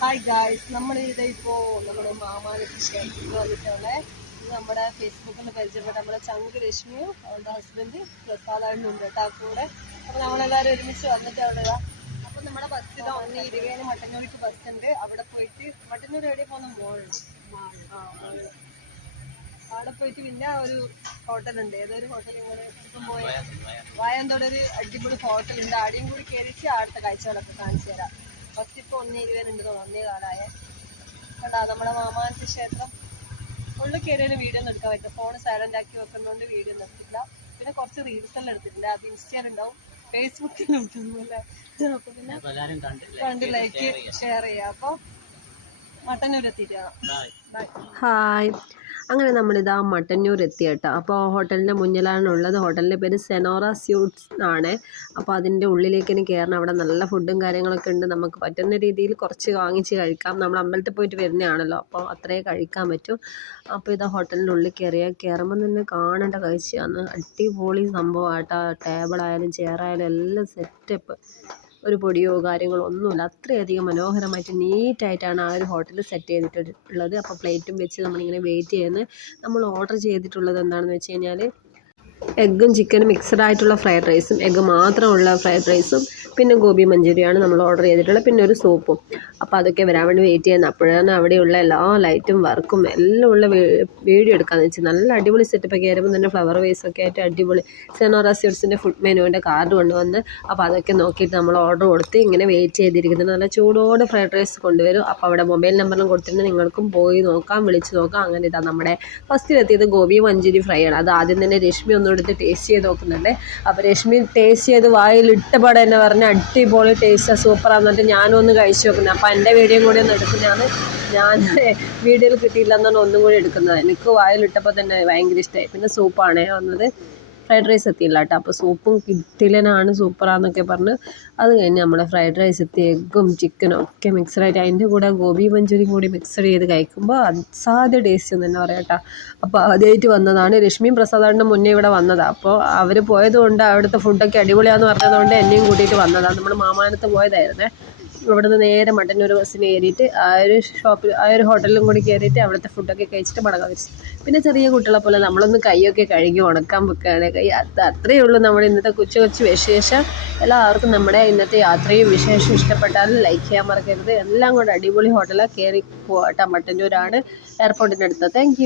Hi guys നമ്മൾ ഇത് ഇപ്പോ നമ്മുടെ മാമാനത്ത് ക്ഷേത്രത്തിൽ വന്നിട്ടുള്ള ഇത് നമ്മുടെ ഫേസ്ബുക്കിൽ പരിചയപ്പെട്ട നമ്മുടെ ചങ്ക് രശ്മിയും അവളുടെ ഹസ്ബൻഡ് പ്രസാദായിട്ട് ഉണ്ട് കേട്ടോ കൂടെ. അപ്പൊ നമ്മളെല്ലാവരും ഒരുമിച്ച് വന്നിട്ട് അവിടെ ഇതാ. അപ്പൊ നമ്മുടെ ബസ്സിൽ ഒന്ന് ഇരുപതിന് മട്ടന്നൂർക്ക് ബസ് ഉണ്ട്. അവിടെ പോയിട്ട് മട്ടന്നൂർ എവിടെ പോകുന്ന? മോളിൽ അവിടെ പോയിട്ട് പിന്നെ ഒരു ഹോട്ടൽ ഉണ്ട്. ഏതൊരു ഹോട്ടൽ ഇങ്ങനെ ഇപ്പം പോയ? വായന്തോടെ ഒരു അടിപൊളി ഹോട്ടലുണ്ട് ആടെയും കൂടി കയറിച്ച് അവിടുത്തെ കാഴ്ചകളൊക്കെ കാണിച്ചു തരാം. ഇപ്പൊ ഒന്നേ ഇരുപതിനുണ്ട് ഒന്നേ കാലായ. കേട്ടാ നമ്മളെ മാമാനത്തെ ക്ഷേത്രം. ഉള്ളു കയറിയൊരു വീഡിയോ ഒന്നും എടുക്കാൻ പറ്റില്ല. ഫോൺ സൈലന്റ് ആക്കി വെക്കുന്നതുകൊണ്ട് വീഡിയോ ഒന്നും എടുത്തില്ല പിന്നെ കുറച്ച് റീൽസ് എല്ലാം എടുത്തിട്ടുണ്ട്. അത് ഇൻസ്റ്റയിലുണ്ടാവും. ഫേസ്ബുക്കിലും ഉണ്ടാവുമല്ലേ അപ്പൊ പിന്നെ കണ്ട് ലൈക്ക് ഷെയർ ചെയ്യാം. അപ്പൊ ഹായ് അങ്ങനെ നമ്മളിതാ മട്ടന്നൂർ എത്തി കേട്ടോ അപ്പോൾ ഹോട്ടലിന്റെ മുന്നിലാണ് ഉള്ളത് ഹോട്ടലിന്റെ പേര് സെനോറ സ്യൂട്ട്സ് ആണ് അപ്പോൾ അതിന്റെ ഉള്ളിലേക്ക് ഇനി കയറണം അവിടെ നല്ല ഫുഡും കാര്യങ്ങളൊക്കെ ഉണ്ട്. നമുക്ക് പറ്റുന്ന രീതിയിൽ കുറച്ച് വാങ്ങിച്ച് കഴിക്കാം. നമ്മൾ അമ്പലത്തിൽ പോയിട്ട് വരുന്നതാണല്ലോ. അപ്പോൾ അത്രേ കഴിക്കാൻ പറ്റും. അപ്പോൾ ഇതാ ഹോട്ടലിന്റെ ഉള്ളിൽ കയറിയാൽ കയറുമ്പോൾ തന്നെ കാണേണ്ട കാഴ്ചയാണ്. അടിപൊളി സംഭവമായിട്ടാ ടേബിളായാലും ചെയറായാലും എല്ലാം സെറ്റപ്പ് ഒരു പൊടിയോ കാര്യങ്ങളോ ഒന്നുമില്ല. അത്രയധികം മനോഹരമായിട്ട് നീറ്റായിട്ടാണ് ആ ഒരു ഹോട്ടൽ സെറ്റ് ചെയ്തിട്ടുള്ളത്. അപ്പോൾ പ്ലേറ്റും വെച്ച് നമ്മളിങ്ങനെ വെയിറ്റ് ചെയ്യുന്നത്. നമ്മൾ ഓർഡർ ചെയ്തിട്ടുള്ളത് എന്താണെന്ന് വെച്ച് കഴിഞ്ഞാൽ എഗ്ഗും ചിക്കനും മിക്സഡ് ആയിട്ടുള്ള ഫ്രൈഡ് റൈസും എഗ്ഗ് മാത്രമുള്ള ഫ്രൈഡ് റൈസും പിന്നെ ഗോബി മഞ്ചൂരിയാണ് നമ്മൾ ഓർഡർ ചെയ്തിട്ടുള്ളത് പിന്നെ ഒരു സൂപ്പും. അപ്പോൾ അതൊക്കെ വരാൻ വേണ്ടി വെയിറ്റ് ചെയ്യുന്നത് അപ്പോഴാണ് അവിടെയുള്ള എല്ലാ ലൈറ്റും വർക്കും എല്ലാം ഉള്ള വീഡിയോ എടുക്കാമെന്ന് വെച്ചാൽ നല്ല അടിപൊളി സെറ്റപ്പ് ഒക്കെ ആയിരുന്നു. തന്നെ ഫ്ലവർ വേസ് ഒക്കെ ആയിട്ട് അടിപൊളി. സെനോറ ഫുഡ് മെനുവിന്റെ കാർഡ് കൊണ്ടുവന്ന് അപ്പോൾ അതൊക്കെ നോക്കിയിട്ട് നമ്മൾ ഓർഡർ കൊടുത്ത് ഇങ്ങനെ വെയിറ്റ് ചെയ്തിരിക്കുന്നത് നല്ല ചൂടോടെ ഫ്രൈഡ് റൈസ് കൊണ്ടുവരും. അപ്പോൾ അവിടെ മൊബൈൽ നമ്പറിലും കൊടുത്തിട്ട് നിങ്ങൾക്കും പോയി നോക്കാം വിളിച്ച് നോക്കാം. അങ്ങനെ ഇതാ നമ്മുടെ ഫസ്റ്റിലെത്തിയത് ഗോബി മഞ്ചൂരി ഫ്രൈ ആണ്. അത് ആദ്യം തന്നെ രശ്മി ഒന്നും എടുത്ത് ടേസ്റ്റ് ചെയ്ത് നോക്കുന്നുണ്ട്. അപ്പോൾ രശ്മി ടേസ്റ്റ് ചെയ്ത് വായിൽ ഇട്ടപാടെ എന്നെ പറഞ്ഞ് അടിപൊളി ടേസ്റ്റ് സൂപ്പറാന്ന് പറഞ്ഞിട്ട് ഒന്ന് കഴിച്ച് നോക്കുന്നത് അപ്പോൾ എന്റെ വീഡിയോയും കൂടി ഒന്ന് എടുക്കുന്നതാണ്. ഞാൻ വീഡിയോയിൽ കിട്ടിയില്ല എന്നാണ് ഒന്നും കൂടി എടുക്കുന്നത്. എനിക്ക് വായിലിട്ടപ്പോൾ തന്നെ ഭയങ്കര ഇഷ്ടമായി പിന്നെ സൂപ്പാണ് വന്നത്. ഫ്രൈഡ് റൈസ് എത്തിയില്ല കേട്ടോ അപ്പോൾ സൂപ്പും കിട്ടിലനാണ് സൂപ്പറാന്നൊക്കെ പറഞ്ഞ് അത് കഴിഞ്ഞ് നമ്മുടെ ഫ്രൈഡ് റൈസ് എത്തി എഗ്ഗും ചിക്കനും ഒക്കെ മിക്സഡായിട്ട് അതിന്റെ കൂടെ ഗോബി മഞ്ചൂരിയും കൂടി മിക്സഡ് ചെയ്ത് കഴിക്കുമ്പോൾ അസാധ്യ ടേസ്റ്റ് എന്ന് തന്നെ പറയാം കേട്ടോ അപ്പോൾ ആദ്യമായിട്ട് വന്നതാണ് രശ്മിയും പ്രസാദാണ്ട് മുന്നേ ഇവിടെ വന്നതാണ് അപ്പോൾ അവർ പോയതുകൊണ്ട് അവിടുത്തെ ഫുഡൊക്കെ അടിപൊളിയാന്ന് പറഞ്ഞതുകൊണ്ട് എന്നെയും കൂട്ടിയിട്ട് വന്നതാണ് നമ്മൾ മാമാനത്ത് പോയതായിരുന്നേ. ഇവിടുന്ന് നേരെ മട്ടന്നൂർ ബസ്സിന് കയറിയിട്ട് ആ ഒരു ഷോപ്പിൽ ആ ഒരു ഹോട്ടലിലും കൂടി കയറിയിട്ട് അവിടുത്തെ ഫുഡൊക്കെ കഴിച്ചിട്ട് മടങ്ങാൻ വെച്ചു. പിന്നെ ചെറിയ കുട്ടികളെ പോലെ നമ്മളൊന്ന് കൈയൊക്കെ കഴുകി ഉണക്കാൻ വെക്കുകയാണ്. കൈ അത് അത്രയേ ഉള്ളൂ നമ്മുടെ ഇന്നത്തെ കൊച്ചു കൊച്ചു വിശേഷം. എല്ലാവർക്കും നമ്മുടെ ഇന്നത്തെ യാത്രയും വിശേഷം ഇഷ്ടപ്പെട്ടാൽ ലൈക്ക് ചെയ്യാൻ മറക്കരുത്. എല്ലാം കൂടെ അടിപൊളി ഹോട്ടലാണ് കയറി പോകട്ടെ മട്ടന്നൂരാണ്. എയർപോർട്ടിന്റെ അടുത്ത്. താങ്ക്